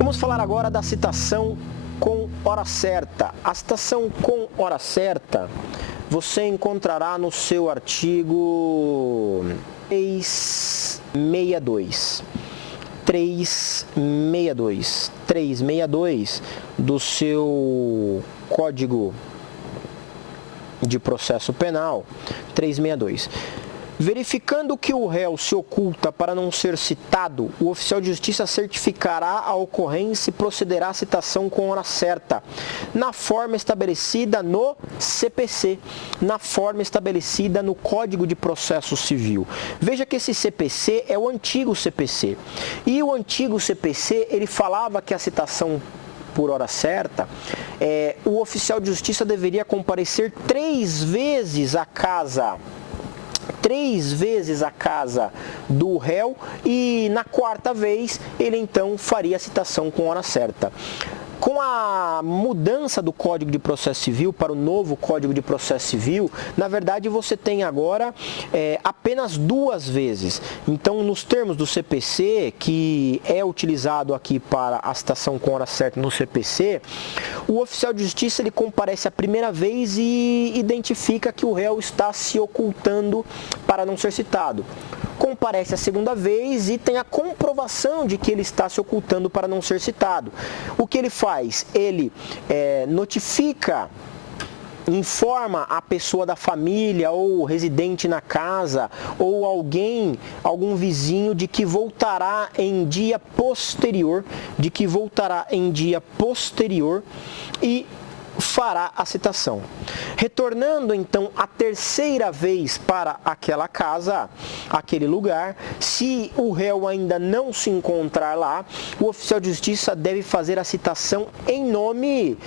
Vamos falar agora da citação com hora certa. A citação com hora certa você encontrará no seu artigo 362. 362 do seu Código de Processo Penal, 362. Verificando que o réu se oculta para não ser citado, o oficial de justiça certificará a ocorrência e procederá à citação com hora certa, na forma estabelecida no CPC, na forma estabelecida no Código de Processo Civil. Veja que esse CPC é o antigo CPC. E o antigo CPC, ele falava que a citação por hora certa, o oficial de justiça deveria comparecer 3 vezes à casa do réu e na 4ª vez ele então faria a citação com hora certa. Com a mudança do Código de Processo Civil para o novo Código de Processo Civil, na verdade você tem agora apenas 2 vezes. Então, nos termos do CPC, que é utilizado aqui para a citação com hora certa no CPC, o oficial de justiça ele comparece a primeira vez e identifica que o réu está se ocultando para não ser citado. Comparece a 2ª vez e tem a comprovação de que ele está se ocultando para não ser citado. O que ele faz? Ele informa a pessoa da família ou residente na casa ou algum vizinho de que voltará em dia posterior, e fará a citação. Retornando então a 3ª vez para aquela casa, aquele lugar, se o réu ainda não se encontrar lá, o oficial de justiça deve fazer a citação em nome,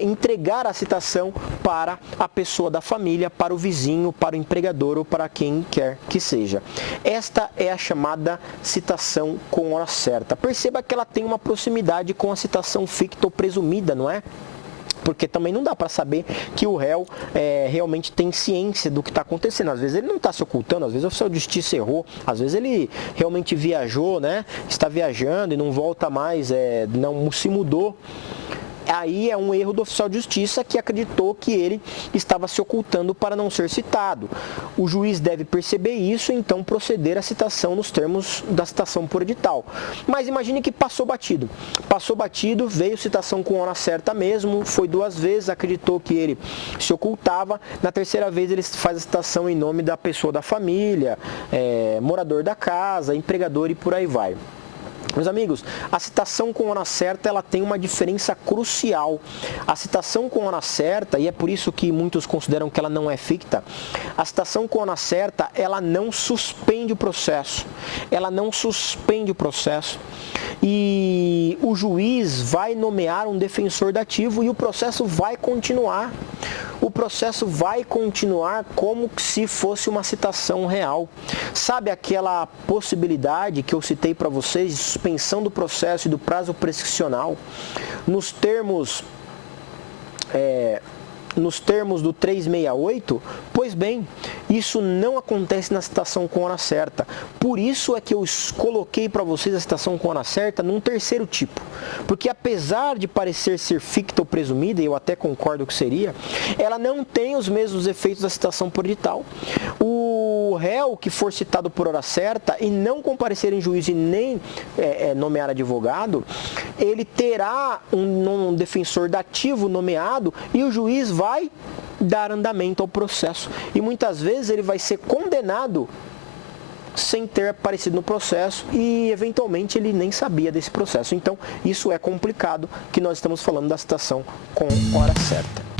entregar a citação para a pessoa da família, para o vizinho, para o empregador ou para quem quer que seja. Esta é a chamada citação com hora certa. Perceba que ela tem uma proximidade com a citação ficta ou presumida, não é? Porque também não dá para saber que o réu realmente tem ciência do que está acontecendo. Às vezes ele não está se ocultando, às vezes o oficial de justiça errou, às vezes ele realmente viajou, né? Está viajando e não volta mais, não se mudou. Aí é um erro do oficial de justiça que acreditou que ele estava se ocultando para não ser citado. O juiz deve perceber isso e então proceder à citação nos termos da citação por edital. Mas imagine que passou batido, veio citação com hora certa mesmo, foi 2 vezes, acreditou que ele se ocultava, na 3ª vez ele faz a citação em nome da pessoa da família, morador da casa, empregador e por aí vai. Meus amigos, a citação com hora certa ela tem uma diferença crucial. A citação com hora certa, e é por isso que muitos consideram que ela não é ficta, a citação com hora certa ela não suspende o processo. E o juiz vai nomear um defensor dativo e o processo vai continuar. O processo vai continuar como se fosse uma citação real. Sabe aquela possibilidade que eu citei para vocês de suspensão do processo e do prazo prescricional? Nos termos do 368, pois bem, isso não acontece na citação com hora certa. Por isso é que eu coloquei para vocês a citação com hora certa num 3º tipo. Porque apesar de parecer ser ficta ou presumida, e eu até concordo que seria, ela não tem os mesmos efeitos da citação por edital. O réu que for citado por hora certa e não comparecer em juízo e nem nomear advogado, ele terá um defensor dativo nomeado e o juiz vai dar andamento ao processo. E muitas vezes ele vai ser condenado sem ter aparecido no processo e eventualmente ele nem sabia desse processo. Então isso é complicado, que nós estamos falando da citação com hora certa.